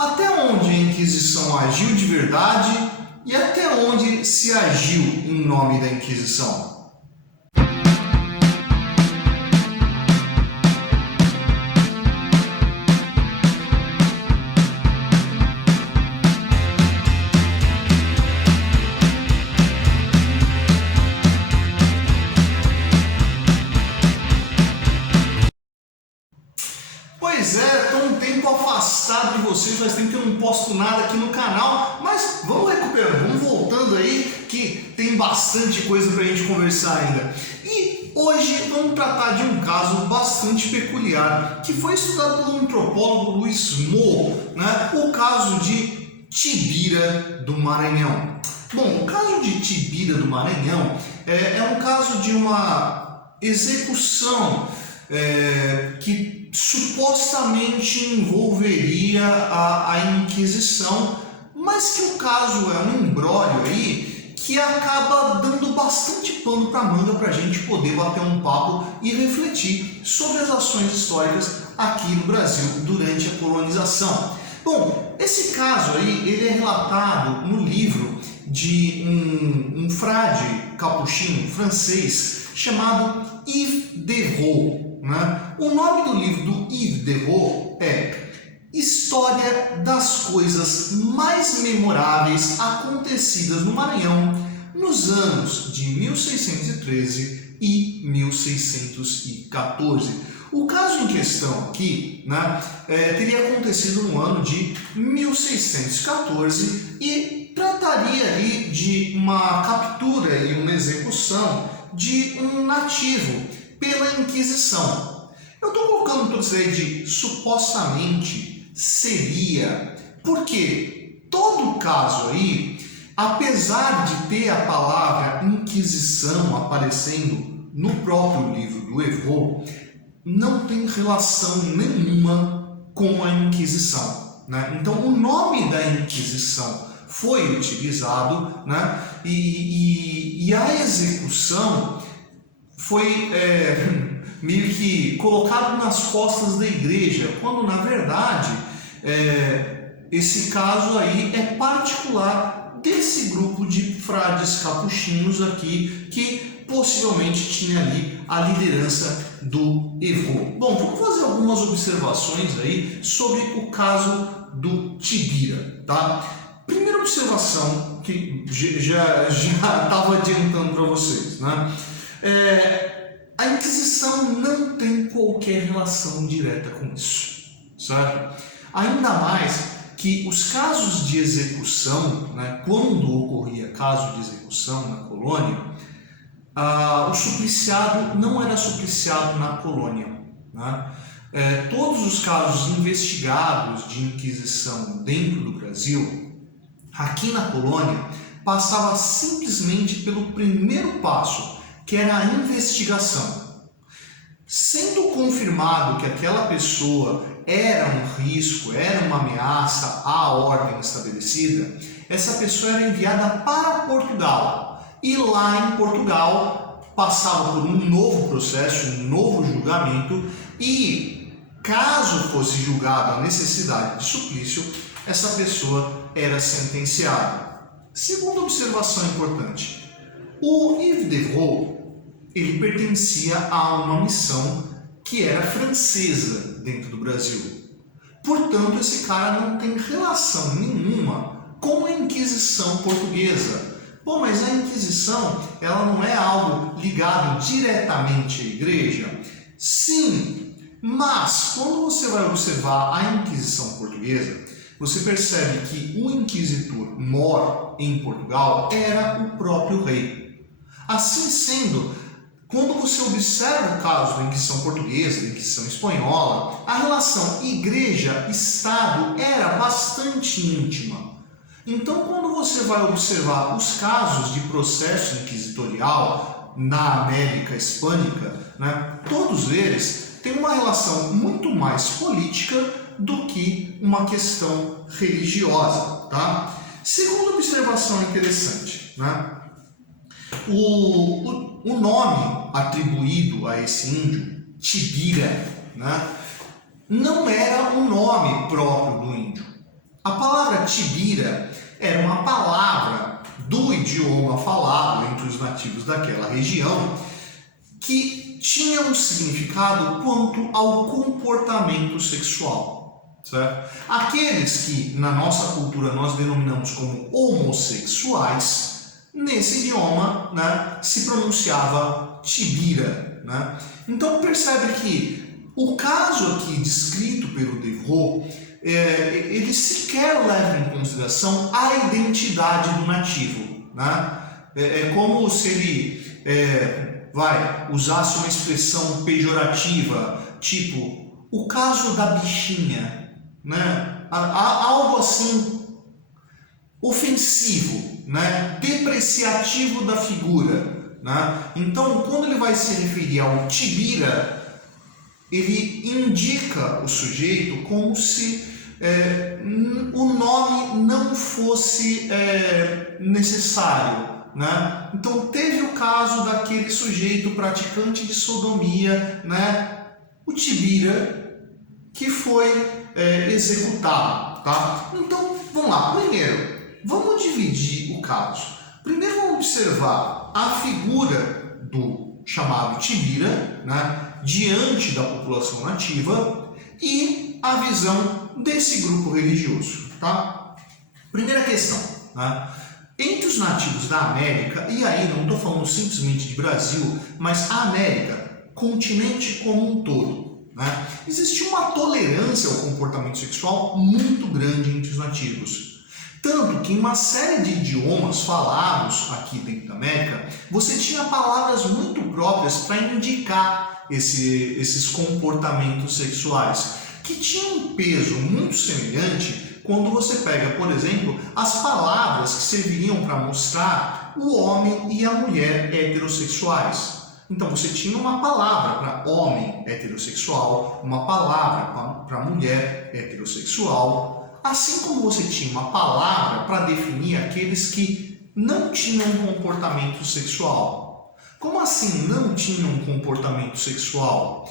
Até onde a Inquisição agiu de verdade e até onde se agiu em nome da Inquisição? Pois é, estou um tempo afastado de vocês, faz tempo que eu não posto nada aqui no canal, mas vamos recuperando, vamos voltando aí, que tem bastante coisa para a gente conversar ainda. E hoje vamos tratar de um caso bastante peculiar, que foi estudado pelo antropólogo Luiz Moll, né? O caso de Tibira do Maranhão. Bom, o caso de Tibira do Maranhão é um caso de uma execução que supostamente envolveria a Inquisição, mas que o caso é um imbróglio aí que acaba dando bastante pano para manga para a gente poder bater um papo e refletir sobre as ações históricas aqui no Brasil durante a colonização. Bom, esse caso aí ele é relatado no livro de um frade capuchinho francês chamado Yves Derrou. Né? O nome do livro do Yves Derrou é História das Coisas Mais Memoráveis Acontecidas no Maranhão nos anos de 1613 e 1614. O caso em questão aqui, né, teria acontecido no ano de 1614 e trataria ali de uma captura e uma execução de um nativo pela Inquisição. Eu estou colocando tudo isso aí de supostamente seria, porque todo caso aí, apesar de ter a palavra Inquisição aparecendo no próprio livro do Evreux, não tem relação nenhuma com a Inquisição, né? Então o nome da Inquisição foi utilizado, né? E a execução foi meio que colocado nas costas da igreja, quando na verdade esse caso aí é particular desse grupo de frades capuchinhos aqui, que possivelmente tinha ali a liderança do Evreux. Bom, vamos fazer algumas observações aí sobre o caso do Tibira, tá? Primeira observação que já estava adiantando para vocês, né? A Inquisição não tem qualquer relação direta com isso, certo? Ainda mais que os casos de execução, né, quando ocorria caso de execução na colônia, o supliciado não era supliciado na colônia, né? Todos os casos investigados de Inquisição dentro do Brasil, aqui na colônia, passava simplesmente pelo primeiro passo, que era a investigação. Sendo confirmado que aquela pessoa era um risco, era uma ameaça à ordem estabelecida, essa pessoa era enviada para Portugal. E lá em Portugal passava por um novo processo, um novo julgamento, e caso fosse julgado a necessidade de suplício, essa pessoa era sentenciada. Segunda observação importante, o Yves Derrou, ele pertencia a uma missão que era francesa dentro do Brasil. Portanto, esse cara não tem relação nenhuma com a Inquisição portuguesa. Bom, mas a Inquisição, ela não é algo ligado diretamente à igreja? Sim, mas quando você vai observar a Inquisição portuguesa, você percebe que o inquisitor mor em Portugal era o próprio rei. Assim sendo, quando você observa o caso da Inquisição portuguesa, da Inquisição espanhola, a relação igreja-estado era bastante íntima. Então, quando você vai observar os casos de processo inquisitorial na América Hispânica, né, todos eles têm uma relação muito mais política do que uma questão religiosa, tá? Segunda observação interessante, né? O nome atribuído a esse índio, Tibira, né, não era o nome próprio do índio. A palavra tibira era uma palavra do idioma falado entre os nativos daquela região que tinha um significado quanto ao comportamento sexual, certo? Aqueles que na nossa cultura nós denominamos como homossexuais, nesse idioma, né, se pronunciava tibira, né? Então percebe que o caso aqui descrito pelo Devereux, ele sequer leva em consideração a identidade do nativo, né? É como se ele usasse uma expressão pejorativa, tipo, o caso da bichinha, né? Algo assim ofensivo, né? Depreciativo da figura, né? Então, quando ele vai se referir ao tibira, ele indica o sujeito como se o nome não fosse necessário, né? Então teve o caso daquele sujeito praticante de sodomia, né? O tibira, que foi executado, tá? Então vamos lá, primeiro vamos dividir o caso. Primeiro vamos observar a figura do chamado tibira, né, diante da população nativa e a visão desse grupo religioso, tá? Primeira questão, né? Entre os nativos da América, e aí não estou falando simplesmente de Brasil, mas a América, continente como um todo, né, existia uma tolerância ao comportamento sexual muito grande entre os nativos. Tanto que em uma série de idiomas falados aqui dentro da América, você tinha palavras muito próprias para indicar esses comportamentos sexuais, que tinham um peso muito semelhante quando você pega, por exemplo, as palavras que serviriam para mostrar o homem e a mulher heterossexuais. Então você tinha uma palavra para homem heterossexual, uma palavra para mulher heterossexual, assim como você tinha uma palavra para definir aqueles que não tinham um comportamento sexual. Como assim não tinham um comportamento sexual?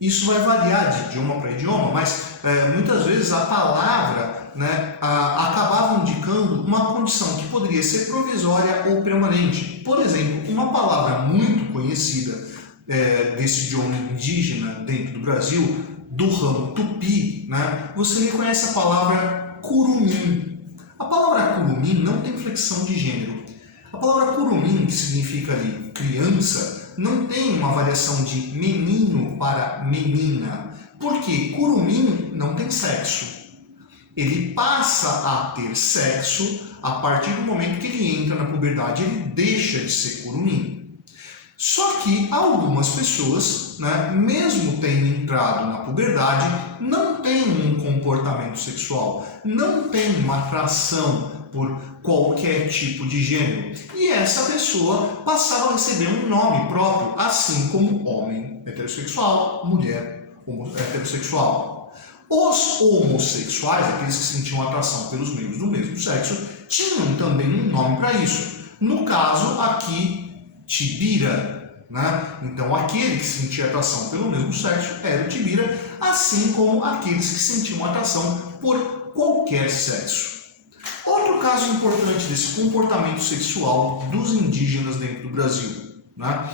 Isso vai variar de idioma para idioma, mas muitas vezes a palavra, né, acabava indicando uma condição que poderia ser provisória ou permanente. Por exemplo, uma palavra muito conhecida desse idioma indígena dentro do Brasil, do ramo tupi, né, você reconhece a palavra curumim. A palavra curumim não tem flexão de gênero. A palavra curumim, que significa ali criança, não tem uma variação de menino para menina, porque curumim não tem sexo. Ele passa a ter sexo a partir do momento que ele entra na puberdade, ele deixa de ser curumim. Só que algumas pessoas, né, mesmo tendo entrado na puberdade, não têm um comportamento sexual, não têm uma atração por qualquer tipo de gênero. E essa pessoa passava a receber um nome próprio, assim como homem heterossexual, mulher heterossexual. Os homossexuais, aqueles que sentiam atração pelos membros do mesmo sexo, tinham também um nome para isso. No caso aqui, tibira, né? Então aquele que sentia atração pelo mesmo sexo era o tibira, assim como aqueles que sentiam atração por qualquer sexo. Outro caso importante desse comportamento sexual dos indígenas dentro do Brasil, né?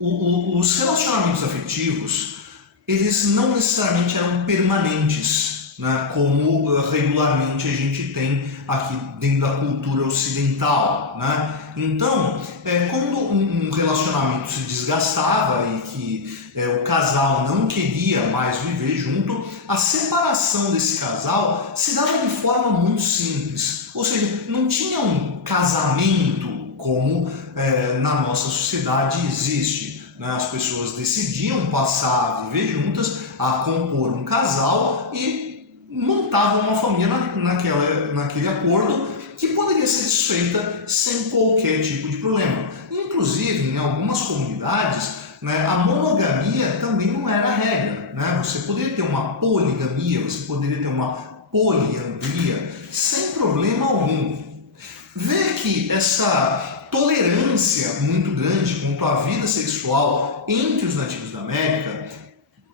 Os relacionamentos afetivos, eles não necessariamente eram permanentes, né, como regularmente a gente tem aqui dentro da cultura ocidental, né? Então, quando um relacionamento se desgastava e que o casal não queria mais viver junto, a separação desse casal se dava de forma muito simples. Ou seja, não tinha um casamento como na nossa sociedade existe, né? As pessoas decidiam passar a viver juntas, a compor um casal e montavam uma família naquele acordo que poderia ser desfeita sem qualquer tipo de problema. Inclusive, em algumas comunidades, né, a monogamia também não era a regra, né? Você poderia ter uma poligamia, você poderia ter uma poliandria sem problema algum. Vê que essa tolerância muito grande quanto à vida sexual entre os nativos da América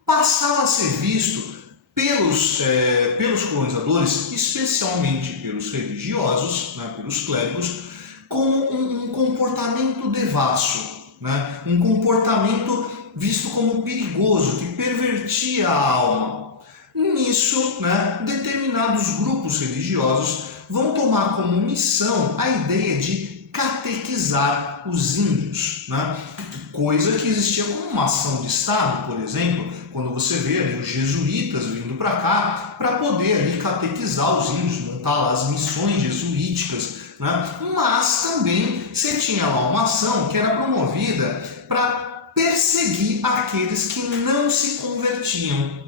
passava a ser visto pelos colonizadores, especialmente pelos religiosos, né, pelos clérigos, como um comportamento devasso, né, um comportamento visto como perigoso, que pervertia a alma. Nisso, né, determinados grupos religiosos vão tomar como missão a ideia de catequizar os índios, né? Coisa que existia como uma ação de Estado, por exemplo, quando você vê ali os jesuítas vindo para cá para poder ali catequizar os índios, montar lá as missões jesuíticas, né? Mas também você tinha lá uma ação que era promovida para perseguir aqueles que não se convertiam.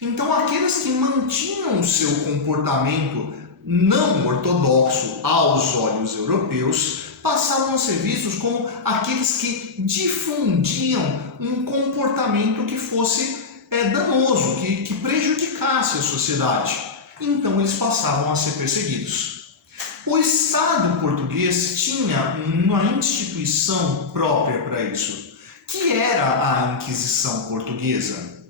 Então, aqueles que mantinham o seu comportamento não ortodoxo aos olhos europeus passavam a ser vistos como aqueles que difundiam um comportamento que fosse danoso, que prejudicasse a sociedade. Então, eles passavam a ser perseguidos. O Estado português tinha uma instituição própria para isso, que era a Inquisição Portuguesa.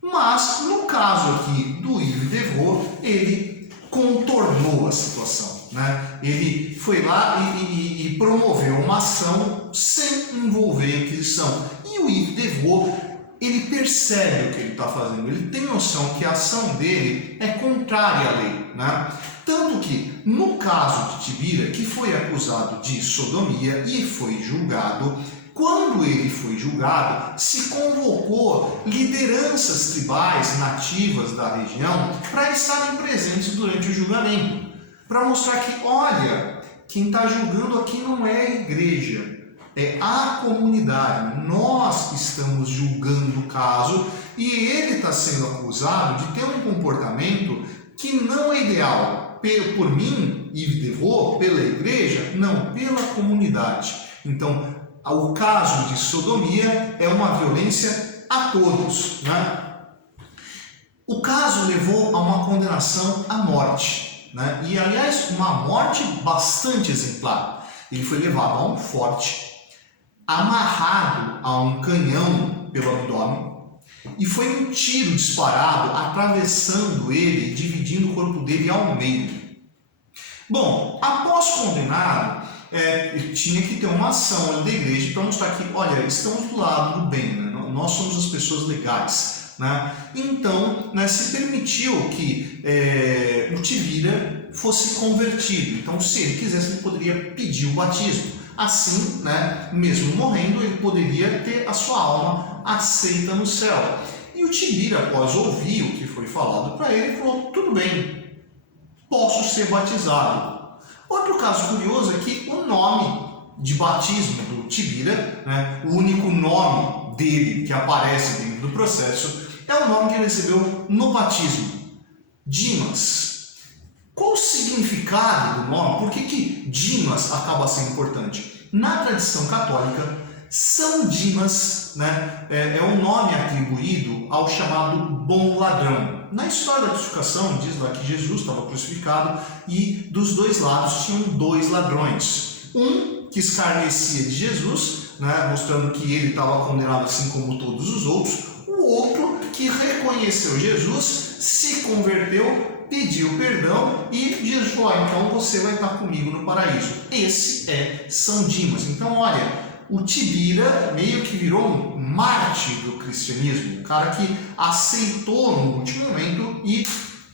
Mas, no caso aqui do Yves Devaux, ele contornou a situação, né? Ele foi lá e promoveu uma ação sem envolver a Inquisição. E o Yves Devaux, ele percebe o que ele está fazendo, ele tem noção que a ação dele é contrária à lei, né? Tanto que, no caso de Tibira, que foi acusado de sodomia e foi julgado, quando ele foi julgado, se convocou lideranças tribais nativas da região para estarem presentes durante o julgamento, para mostrar que, olha, quem está julgando aqui não é a igreja, é a comunidade. Nós estamos julgando o caso e ele está sendo acusado de ter um comportamento que não é ideal. Por mim, Yves Devaux, pela igreja, não, pela comunidade. Então, o caso de sodomia é uma violência a todos, né? O caso levou a uma condenação à morte, né? E, aliás, uma morte bastante exemplar. Ele foi levado a um forte, amarrado a um canhão pelo abdômen, e foi um tiro disparado atravessando ele, dividindo o corpo dele ao meio. Bom, após condenado, ele tinha que ter uma ação da igreja para mostrar que, olha, estamos do lado do bem, né? Nós somos as pessoas legais, né? Então, né, se permitiu que o Tibira fosse convertido. Então, se ele quisesse, ele poderia pedir o batismo. Assim, né, mesmo morrendo, ele poderia ter a sua alma aceita no céu. E o Tibira, após ouvir o que foi falado para ele, falou, tudo bem, posso ser batizado. Outro caso curioso é que o nome de batismo do Tibira, né, o único nome dele que aparece dentro do processo, é o nome que ele recebeu no batismo, Dimas. Qual o significado do nome? Por que Dimas acaba sendo importante? Na tradição católica, São Dimas, né, é um nome atribuído ao chamado bom ladrão. Na história da crucificação, diz lá que Jesus estava crucificado e dos dois lados tinham dois ladrões. Um que escarnecia de Jesus, né, mostrando que ele estava condenado assim como todos os outros. O outro que reconheceu Jesus, se converteu, pediu perdão e Jesus falou, então você vai estar comigo no paraíso. Esse é São Dimas. Então, olha, o Tibira meio que virou um mártir do cristianismo, um cara que aceitou no último momento e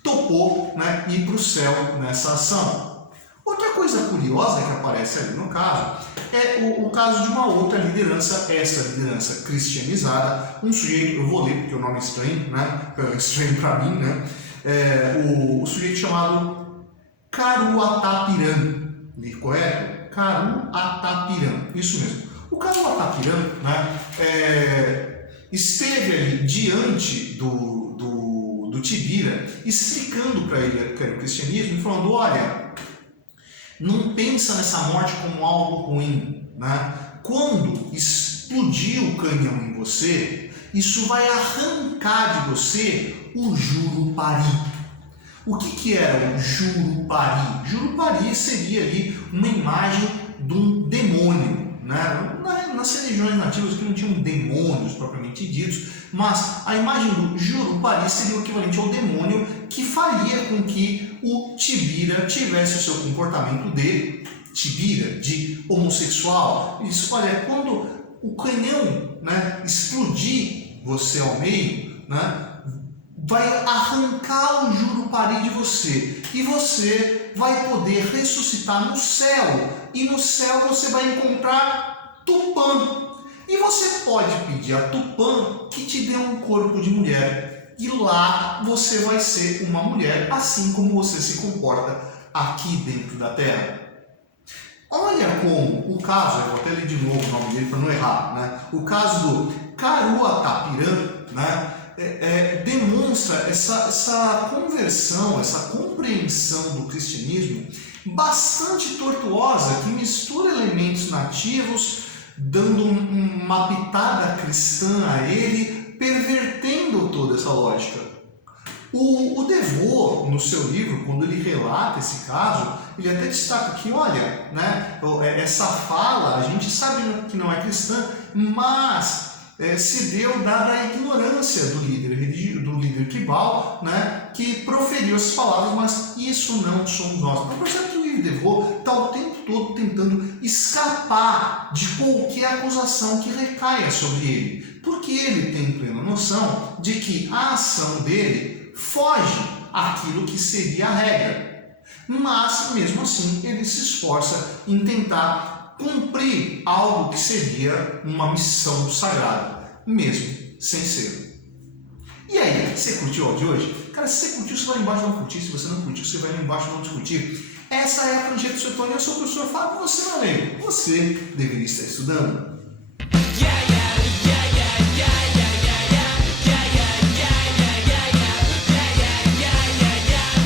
topou, né, ir para o céu nessa ação. Outra coisa curiosa que aparece ali no caso é o caso de uma outra liderança, essa liderança cristianizada, um sujeito, eu vou ler porque o nome é estranho, né, é estranho para mim, né, o sujeito chamado Caruatapirã, li correto? Caruatapirã, isso mesmo. O Caruatapirã, né, esteve ali diante do Tibira, explicando para ele que era o cristianismo e falando, olha, não pensa nessa morte como algo ruim, né? Quando explodir o canhão em você, isso vai arrancar de você o Jurupari. O que era o Jurupari? Jurupari seria ali uma imagem de um demônio, né, nas religiões nativas que não tinham demônios propriamente ditos, mas a imagem do Jurupari seria o equivalente ao demônio que faria com que o Tibira tivesse o seu comportamento de Tibira, de homossexual. Isso, olha, quando o canhão, né, explodir você ao meio, né, vai arrancar o Jurupari de você e você vai poder ressuscitar no céu, e no céu você vai encontrar Tupã, e você pode pedir a Tupã que te dê um corpo de mulher, e lá você vai ser uma mulher, assim como você se comporta aqui dentro da Terra. Olha como o caso, eu vou até ler de novo o nome dele para não errar, né? O caso do Caruatapiran, né? Demonstra essa conversão, essa compreensão do cristianismo bastante tortuosa, que mistura elementos nativos, dando uma pitada cristã a ele, pervertendo toda essa lógica. O Devaux, no seu livro, quando ele relata esse caso, ele até destaca que, olha, né, essa fala, a gente sabe que não é cristã, mas se deu dada a ignorância do líder tribal, né, que proferiu essas palavras, mas isso não somos nós. Então percebe que o Yves Devaux está o tempo todo tentando escapar de qualquer acusação que recaia sobre ele, porque ele tem plena noção de que a ação dele foge àquilo que seria a regra, mas mesmo assim ele se esforça em tentar cumprir algo que seria uma missão sagrada, mesmo sem ser. E aí, você curtiu o áudio de hoje? Cara, se você curtiu, você vai lá embaixo não curtir. Se você não curtiu, você vai lá embaixo não discutir. Essa é a Projeto Suetônia. Eu sou o professor Fábio, você não é leigo. Você deveria estar estudando.